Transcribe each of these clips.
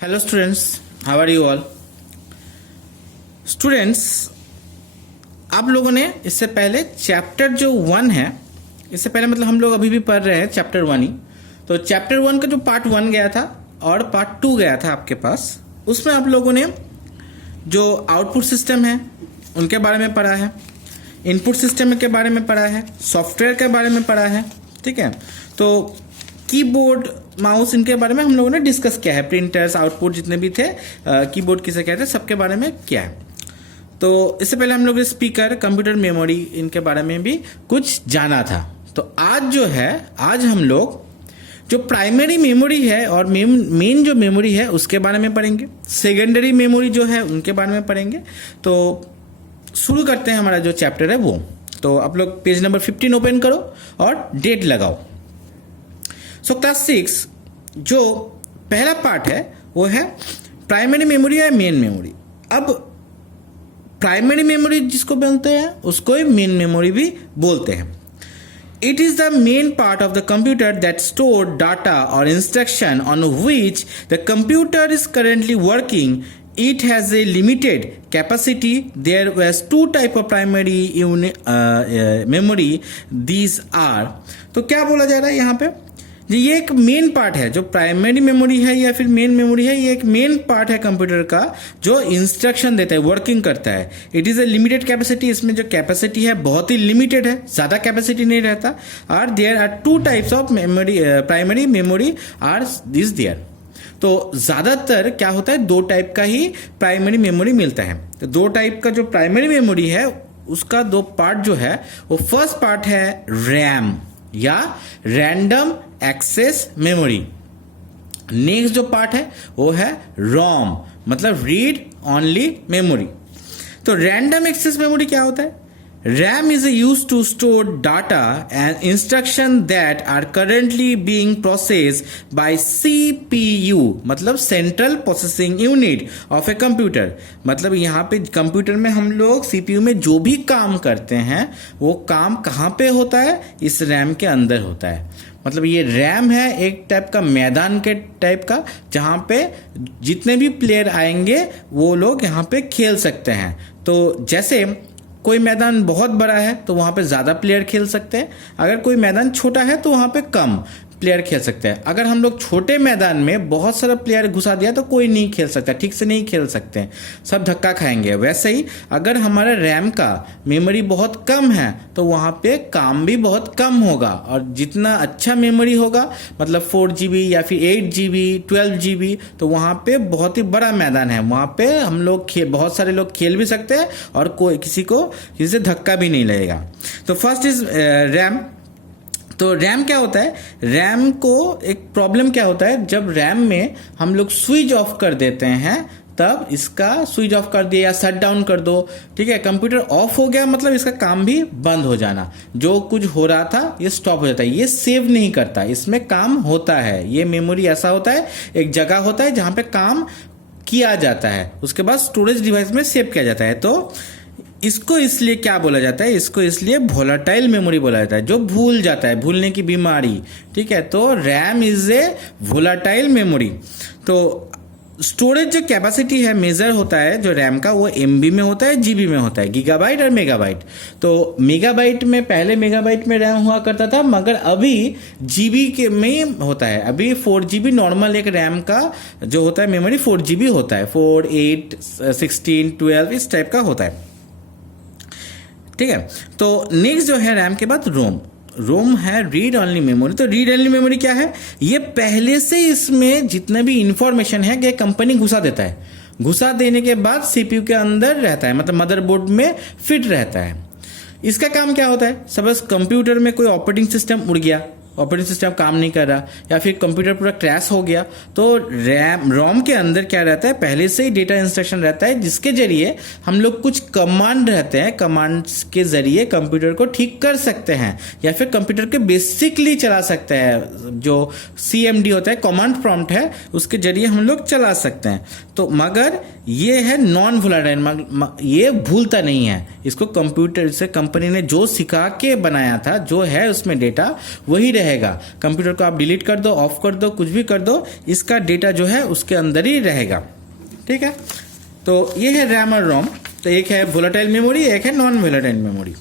Hello students, how are you all. Students, आप लोगों ने इससे पहले चैप्टर जो 1 है, इससे पहले मतलब हम लोग अभी भी पढ़ रहे हैं चैप्टर 1 ही। तो चैप्टर 1 का जो पार्ट 1 गया था और पार्ट 2 गया था आपके पास, उसमें आप लोगों ने जो आउटपुट सिस्टम है उनके बारे में पढ़ा है, इनपुट सिस्टम के बारे में पढ़ा है, सॉफ्टवेयर के बारे में पढ़ा है। ठीक है, तो कीबोर्ड, माउस, इनके बारे में हम लोगों ने डिस्कस किया है। प्रिंटर्स, आउटपुट जितने भी थे, कीबोर्ड किसे कहते हैं, सबके बारे में किया है। तो इससे पहले हम लोग स्पीकर, कंप्यूटर मेमोरी, इनके बारे में भी कुछ जाना था। तो आज जो है, आज हम लोग जो प्राइमरी मेमोरी है और मेन जो मेमोरी है उसके बारे में पढ़ेंगे, सेकेंडरी मेमोरी जो है उनके बारे में पढ़ेंगे। तो शुरू करते हैं हमारा जो चैप्टर है वो। तो आप लोग पेज नंबर 15 ओपन करो और डेट लगाओ। सो क्लास 6 जो पहला पार्ट है वो है प्राइमरी मेमोरी या मेन मेमोरी। अब प्राइमरी मेमोरी जिसको बोलते हैं उसको मेन मेमोरी भी बोलते हैं। It is the main part of the computer that store data और instruction on which the computer is currently working. It has a limited capacity. There was two type of primary memory. These are. तो क्या बोला जा रहा है यहाँ पे जी, ये एक मेन पार्ट है जो प्राइमरी मेमोरी है या फिर मेन मेमोरी है। ये एक मेन पार्ट है कंप्यूटर का जो इंस्ट्रक्शन देता है, वर्किंग करता है। It is a limited capacity. इसमें जो कैपेसिटी है बहुत ही लिमिटेड है, ज़्यादा कैपेसिटी नहीं रहता। और there are two types of memory, primary memory are this there. तो ज़्यादातर क्या होता है, दो टाइप का ही प्राइमरी मेमोरी मिलता है। तो दो टाइप का जो प्राइमरी मेमोरी है उसका दो पार्ट जो है वो फर्स्ट पार्ट है रैम या रैंडम एक्सेस मेमोरी। नेक्स्ट जो पार्ट है वो है रोम, मतलब रीड ओनली मेमोरी। तो रैंडम एक्सेस मेमोरी क्या होता है? RAM is used to store data and instruction that are currently being processed by CPU, मतलब Central Processing Unit of a computer। मतलब यहाँ पे कंप्यूटर में हम लोग CPU में जो भी काम करते हैं वो काम कहाँ पे होता है? इस RAM के अंदर होता है। मतलब ये रैम है एक टाइप का मैदान के टाइप का, जहाँ पे जितने भी प्लेयर आएंगे वो लोग यहाँ पे खेल सकते हैं। तो जैसे कोई मैदान बहुत बड़ा है तो वहाँ पे ज़्यादा प्लेयर खेल सकते हैं, अगर कोई मैदान छोटा है तो वहाँ पे कम प्लेयर खेल सकते हैं। अगर हम लोग छोटे मैदान में बहुत सारा प्लेयर घुसा दिया तो कोई नहीं खेल सकता, ठीक से नहीं खेल सकते हैं, सब धक्का खाएंगे। वैसे ही अगर हमारा रैम का मेमोरी बहुत कम है तो वहाँ पे काम भी बहुत कम होगा। और जितना अच्छा मेमोरी होगा, मतलब 4 GB या फिर 8 GB, 12 GB, तो वहाँ पे बहुत ही बड़ा मैदान है, वहाँ पे हम लोग बहुत सारे लोग खेल भी सकते हैं और कोई किसी से धक्का भी नहीं लगेगा। तो फर्स्ट इज रैम। तो रैम क्या होता है? रैम को एक प्रॉब्लम क्या होता है, जब रैम में हम लोग स्विच ऑफ कर देते हैं तब इसका स्विच ऑफ कर दिया या शट डाउन कर दो, ठीक है, कंप्यूटर ऑफ हो गया, मतलब इसका काम भी बंद हो जाना। जो कुछ हो रहा था ये स्टॉप हो जाता है। ये सेव नहीं करता, इसमें काम होता है। ये मेमोरी ऐसा होता है, एक जगह होता है जहाँ पे काम किया जाता है, उसके बाद स्टोरेज डिवाइस में सेव किया जाता है। तो इसको इसलिए क्या बोला जाता है? इसको इसलिए वोलेटाइल मेमोरी बोला जाता है, जो भूल जाता है, भूलने की बीमारी। ठीक है, तो RAM is a volatile memory. तो स्टोरेज जो कैपेसिटी है मेजर होता है जो रैम का, वो MB में होता है, GB में होता है, गीगाबाइट और मेगाबाइट। तो मेगाबाइट में, पहले मेगाबाइट में रैम हुआ करता था, मगर अभी GB के में होता है। अभी 4 GB नॉर्मल एक रैम का जो होता है मेमोरी 4 GB होता है, 4, 8, 16, 12 इस टाइप का होता है। ठीक है, तो नेक्स्ट जो है रैम के बाद रोम। रोम है रीड ओनली मेमोरी। तो रीड ओनली मेमोरी क्या है? ये पहले से इसमें जितना भी इंफॉर्मेशन है ये कंपनी घुसा देता है, घुसा देने के बाद CPU के अंदर रहता है, मतलब मदरबोर्ड में फिट रहता है। इसका काम क्या होता है? सपोज कंप्यूटर में कोई ऑपरेटिंग सिस्टम उड़ गया, ऑपरेटिंग सिस्टम काम नहीं कर रहा या फिर कंप्यूटर पूरा क्रैश हो गया, तो रोम के अंदर क्या रहता है? पहले से ही डेटा इंस्ट्रक्शन रहता है जिसके जरिए हम लोग कुछ कमांड रहते हैं, कमांड्स के जरिए कंप्यूटर को ठीक कर सकते हैं या फिर कंप्यूटर के बेसिकली चला सकते हैं। जो CMD होता है, कमांड प्रॉम्प्ट है, उसके जरिए हम लोग चला सकते हैं। तो मगर ये है नॉन वोलेटाइल, ये भूलता नहीं है। इसको कंप्यूटर से कंपनी ने जो सिखा के बनाया था, जो है उसमें डेटा वही रहेगा। कंप्यूटर को आप डिलीट कर दो, ऑफ कर दो, कुछ भी कर दो, इसका डेटा जो है उसके अंदर ही रहेगा। ठीक है, तो ये है रैम और रोम। तो एक है वोलेटाइल मेमोरी, एक है नॉन वोलेटाइल मेमोरी।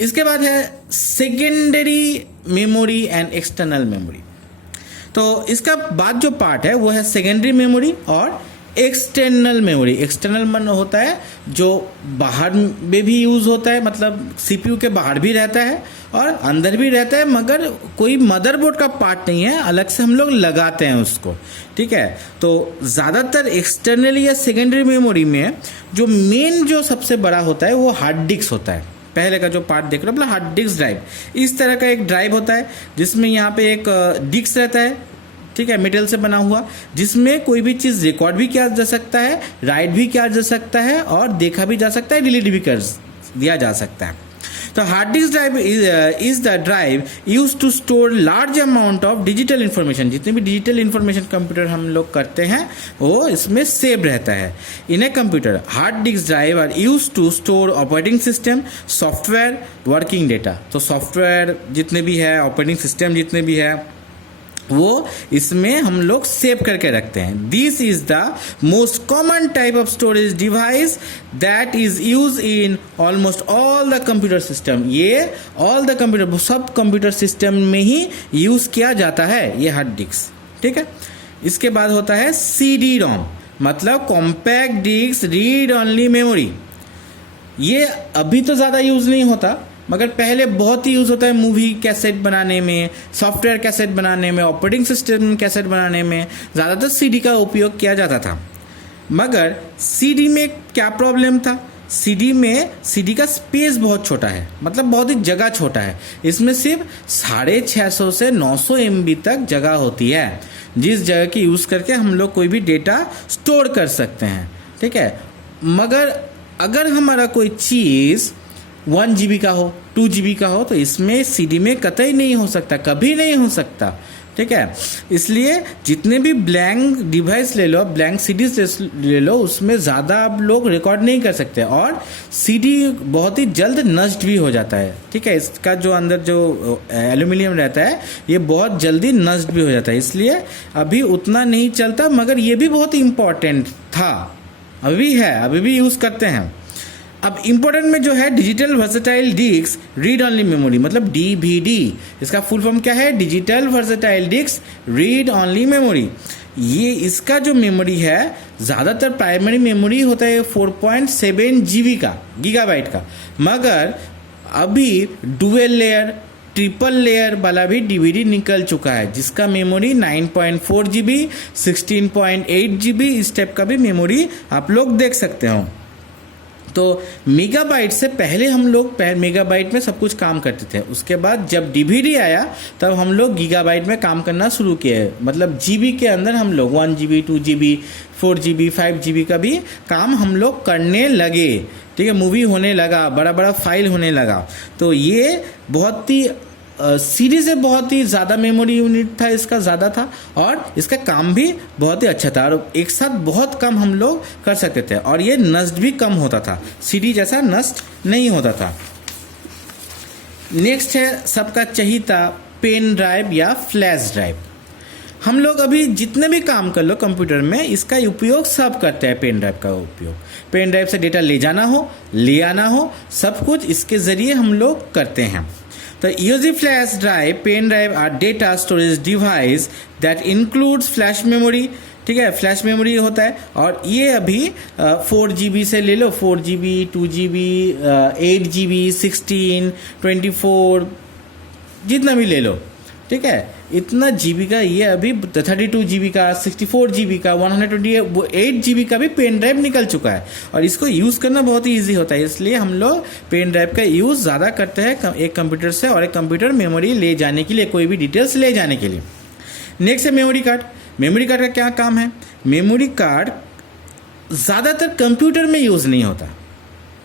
इसके बाद है secondary memory and external memory. तो इसका बाद जो पार्ट है वो है सेकेंडरी मेमोरी और एक्सटर्नल मेमोरी। एक्सटर्नल मन होता है जो बाहर में भी यूज़ होता है, मतलब सीपीयू के बाहर भी रहता है और अंदर भी रहता है, मगर कोई मदरबोर्ड का पार्ट नहीं है, अलग से हम लोग लगाते हैं उसको। ठीक है, तो ज़्यादातर एक्सटर्नल या सेकेंडरी मेमोरी में जो मेन जो सबसे बड़ा होता है वो हार्ड डिस्क होता है। पहले का जो पार्ट देख रहे हो मतलब हार्ड डिस्क ड्राइव, इस तरह का एक ड्राइव होता है जिसमें यहाँ पे एक डिस्क रहता है, ठीक है, मेटल से बना हुआ, जिसमें कोई भी चीज़ रिकॉर्ड भी किया जा सकता है, राइट भी किया जा सकता है और देखा भी जा सकता है, डिलीट भी कर दिया जा सकता है। तो hard disk drive is the drive use to store large amount of digital information. जितने भी डिजिटल इन्फॉर्मेशन कंप्यूटर हम लोग करते हैं वो इसमें सेव रहता है। In a computer hard disk drive are use to store operating system, software, working data. तो सॉफ्टवेयर जितने भी है, ऑपरेटिंग सिस्टम जितने भी है, वो इसमें हम लोग सेव करके रखते हैं। This is the most common type of storage device that is use in almost all the computer system. ये ऑल द कंप्यूटर, सब कंप्यूटर सिस्टम में ही यूज किया जाता है ये हार्ड डिस्क। ठीक है, इसके बाद होता है CD रोम, मतलब compact disc read only memory. ये अभी तो ज़्यादा यूज नहीं होता, मगर पहले बहुत ही यूज़ होता है मूवी कैसेट बनाने में, सॉफ्टवेयर कैसेट बनाने में, ऑपरेटिंग सिस्टम कैसेट बनाने में ज़्यादातर CD का उपयोग किया जाता था। मगर CD में क्या प्रॉब्लम था? CD का स्पेस बहुत छोटा है, मतलब बहुत ही जगह छोटा है। इसमें सिर्फ 650 से 900 MB तक जगह होती है, जिस जगह की यूज़ करके हम लोग कोई भी डेटा स्टोर कर सकते हैं। ठीक है, मगर अगर हमारा कोई चीज़ 1 GB का हो, 2 GB का हो, तो इसमें CD में कतई नहीं हो सकता, कभी नहीं हो सकता। ठीक है, इसलिए जितने भी ब्लैंक डिवाइस ले लो, ब्लैंक CDs ले लो, उसमें ज़्यादा आप लोग रिकॉर्ड नहीं कर सकते और CD बहुत ही जल्द नष्ट भी हो जाता है। ठीक है, इसका जो अंदर जो एल्यूमिनियम रहता है ये बहुत जल्दी नष्ट भी हो जाता है, इसलिए अभी उतना नहीं चलता, मगर ये भी बहुत इम्पोर्टेंट था, अभी है, अभी भी यूज़ करते हैं। अब इम्पोर्टेंट में जो है digital versatile disc read only memory, मतलब DVD। इसका फुल फॉर्म क्या है? Digital versatile disc read only memory. ये इसका जो मेमोरी है ज़्यादातर प्राइमरी मेमोरी होता है 4.7 GB का, गीगाबाइट का, मगर अभी डुअल लेयर, ट्रिपल लेयर वाला भी DVD निकल चुका है, जिसका मेमोरी 9.4 GB, 16.8 GB इस टाइप का भी मेमोरी आप लोग देख सकते हो। तो मेगाबाइट से पहले हम लोग मेगाबाइट में सब कुछ काम करते थे, उसके बाद जब DVD आया तब हम लोग गीगाबाइट में काम करना शुरू किए, मतलब GB के अंदर हम लोग 1 GB, 2 GB, 4 GB, 5 GB का भी काम हम लोग करने लगे। ठीक है, मूवी होने लगा, बड़ा बड़ा फाइल होने लगा। तो ये बहुत ही CD से बहुत ही ज़्यादा मेमोरी यूनिट था, इसका ज़्यादा था और इसका काम भी बहुत ही अच्छा था और एक साथ बहुत कम हम लोग कर सकते थे और ये नष्ट भी कम होता था, CD जैसा नष्ट नहीं होता था। नेक्स्ट है सबका चहीता पेन ड्राइव या फ्लैश ड्राइव। हम लोग अभी जितने भी काम कर लो कंप्यूटर में इसका उपयोग सब करते हैं। पेन ड्राइव का उपयोग, पेन ड्राइव से डेटा ले जाना हो, ले आना हो, सब कुछ इसके ज़रिए हम लोग करते हैं। The USB flash drive, pen drive are data storage device that includes flash memory। ठीक है, फ्लैश मेमोरी होता है और ये अभी 4 GB से ले लो, 4 GB, 2 GB, 8 GB, 16, 24 जितना भी ले लो। ठीक है, इतना GB का ये अभी 32 GB का, 64 GB का, 128 GB का भी पेन ड्राइव निकल चुका है और इसको यूज़ करना बहुत ही ईजी होता है, इसलिए हम लोग पेन ड्राइव का यूज़ ज़्यादा करते हैं एक कंप्यूटर से और एक कंप्यूटर मेमोरी ले जाने के लिए, कोई भी डिटेल्स ले जाने के लिए। नेक्स्ट है मेमोरी कार्ड। मेमोरी कार्ड का क्या काम है? मेमोरी कार्ड ज़्यादातर कंप्यूटर में यूज़ नहीं होता।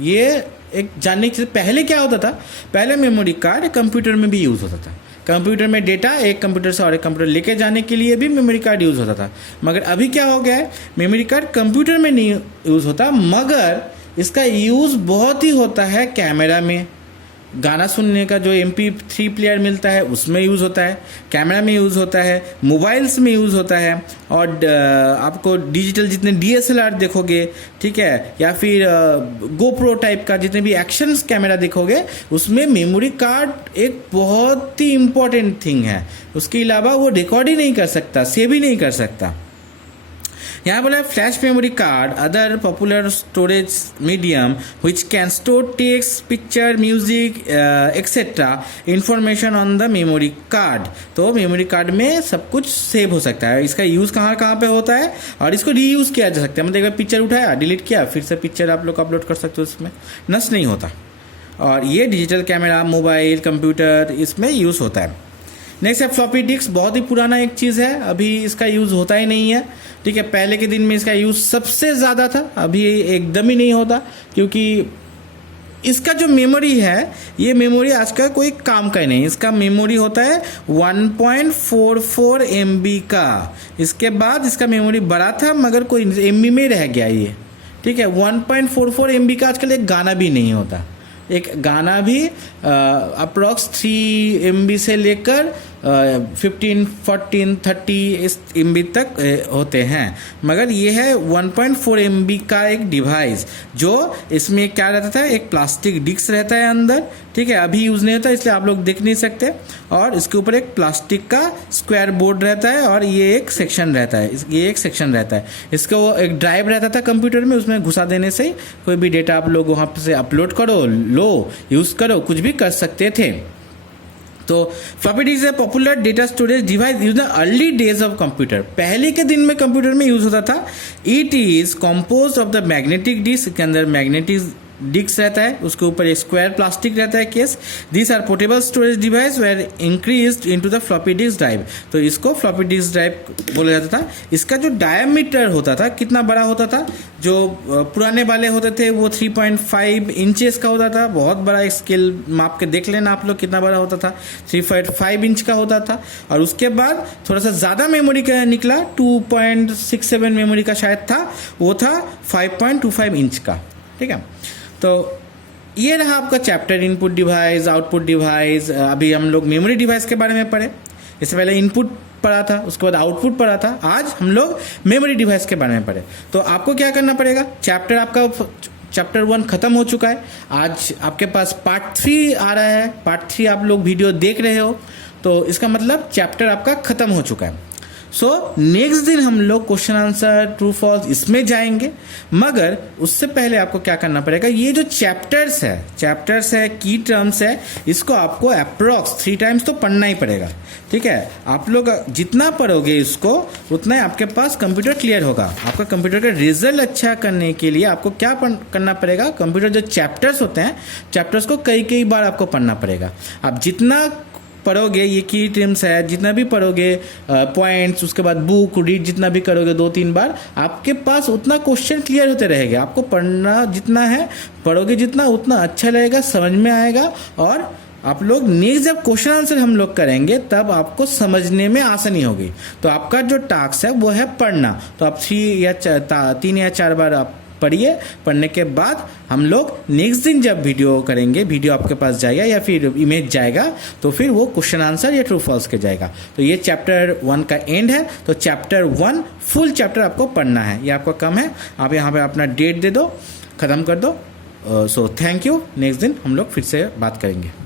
ये एक जानने के पहले क्या होता था, पहले मेमोरी कार्ड कंप्यूटर में भी यूज़ होता था। कंप्यूटर में डेटा एक कंप्यूटर से और एक कंप्यूटर लेके जाने के लिए भी मेमोरी कार्ड यूज़ होता था, मगर अभी क्या हो गया है, मेमोरी कार्ड कंप्यूटर में नहीं यूज़ होता, मगर इसका यूज़ बहुत ही होता है कैमरा में, गाना सुनने का जो MP3 प्लेयर मिलता है उसमें यूज़ होता है, कैमरा में यूज़ होता है, मोबाइल्स में यूज़ होता है, और आपको डिजिटल जितने DSLR देखोगे, ठीक है, या फिर GoPro टाइप का जितने भी एक्शन कैमरा देखोगे उसमें मेमोरी कार्ड एक बहुत ही इम्पोर्टेंट थिंग है। उसके अलावा वो रिकॉर्ड ही नहीं कर सकता, सेव ही नहीं कर सकता। यहाँ बोला flash memory card other popular storage medium which can store text, picture, music etcetera information on the memory card. तो मेमोरी कार्ड में सब कुछ सेव हो सकता है। इसका यूज़ कहाँ कहाँ पे होता है और इसको रीयूज़ किया जा सकता है। मतलब एक बार पिक्चर उठाया, डिलीट किया, फिर से पिक्चर आप लोग अपलोड कर सकते हो, उसमें नष्ट नहीं होता। और ये डिजिटल कैमरा, मोबाइल, कंप्यूटर इसमें यूज़ होता है। नेक्स्ट है फ्लॉपी डिस्क। बहुत ही पुराना एक चीज़ है, अभी इसका यूज़ होता ही नहीं है, ठीक है। पहले के दिन में इसका यूज़ सबसे ज़्यादा था, अभी एकदम ही नहीं होता, क्योंकि इसका जो मेमोरी है ये मेमोरी आजकल कोई काम का नहीं। इसका मेमोरी होता है 1.44 MB का। इसके बाद इसका मेमोरी बड़ा था मगर कोई MB में रह गया ये, ठीक है। 1.44 MB का आजकल एक गाना भी नहीं होता। एक गाना भी अप्रॉक्स 3 MB से लेकर 15, 14, 30 MB तक होते हैं, मगर ये है 1.4 MB का एक डिवाइस। जो इसमें क्या रहता था, एक प्लास्टिक डिस्क रहता है अंदर, ठीक है। अभी यूज़ नहीं होता इसलिए आप लोग देख नहीं सकते। और इसके ऊपर एक प्लास्टिक का स्क्वायर बोर्ड रहता है और ये एक सेक्शन रहता है, ये एक सेक्शन रहता है। इसका वो एक ड्राइव रहता था कंप्यूटर में, उसमें घुसा देने से कोई भी डेटा आप लोग वहाँ से अपलोड करो, लो, यूज़ करो, कुछ भी कर सकते थे। तो फ्लॉपी डिस्क है popular data storage device use the early days of computer. पहले के दिन में कंप्यूटर में यूज होता था। It is compose of the magnetic disk, के अंदर मैग्नेटिक डिस्क रहता है, उसके ऊपर एक स्क्वायर प्लास्टिक रहता है case. This are portable storage device were increased into the floppy disk drive. तो इसको फ्लॉपी डिस्क ड्राइव बोला जाता था। इसका जो डायमीटर होता था कितना बड़ा होता था, जो पुराने वाले होते थे वो 3.5 इंचेस का होता था। बहुत बड़ा, एक स्केल माप के देख लेना आप लोग कितना बड़ा होता था, 3.5 इंच का होता था। और उसके बाद थोड़ा सा ज़्यादा मेमोरी का निकला, 2.67 मेमोरी का शायद था, वो था 5.25 इंच का, ठीक है। तो ये रहा आपका chapter input device, output device. अभी हम लोग मेमोरी डिवाइस के बारे में पढ़े। इससे पहले इनपुट पढ़ा था, उसके बाद आउटपुट पढ़ा था। आज हम लोग मेमोरी डिवाइस के बारे में पढ़े। तो आपको क्या करना पड़ेगा, चैप्टर आपका चैप्टर 1 खत्म हो चुका है। आज आपके पास पार्ट 3 आ रहा है। पार्ट 3 आप लोग वीडियो देख रहे हो, तो इसका मतलब चैप्टर आपका खत्म हो चुका है। सो नेक्स्ट दिन हम लोग क्वेश्चन आंसर, ट्रू फॉल्स इसमें जाएंगे। मगर उससे पहले आपको क्या करना पड़ेगा, ये जो चैप्टर्स है, की टर्म्स है, इसको आपको अप्रॉक्स 3 टाइम्स तो पढ़ना ही पड़ेगा, ठीक है। आप लोग जितना पढ़ोगे इसको उतना ही आपके पास कंप्यूटर क्लियर होगा। आपका कंप्यूटर का रिजल्ट अच्छा करने के लिए आपको क्या करना पड़ेगा, कंप्यूटर जो चैप्टर्स होते हैं, चैप्टर्स को कई बार आपको पढ़ना पड़ेगा। आप जितना पढ़ोगे, ये की टर्म्स है, जितना भी पढ़ोगे, पॉइंट्स, उसके बाद बुक रीड जितना भी करोगे 2-3 बार, आपके पास उतना क्वेश्चन क्लियर होते रहेंगे। आपको पढ़ना जितना है, पढ़ोगे जितना, उतना अच्छा लगेगा, समझ में आएगा। और आप लोग नेक्स्ट जब क्वेश्चन आंसर हम लोग करेंगे तब आपको समझने में आसानी होगी। तो आपका जो टास्क है वो है पढ़ना। तो आप 3 या 4 बार आप पढ़िए। पढ़ने के बाद हम लोग नेक्स्ट दिन जब वीडियो करेंगे, वीडियो आपके पास जाएगा या फिर इमेज जाएगा, तो फिर वो क्वेश्चन आंसर या ट्रू फॉल्स के जाएगा। तो ये चैप्टर 1 का एंड है। तो चैप्टर 1 फुल चैप्टर आपको पढ़ना है, ये आपका काम है। आप यहाँ पे अपना डेट दे दो, ख़त्म कर दो। So thank you. नेक्स्ट दिन हम लोग फिर से बात करेंगे।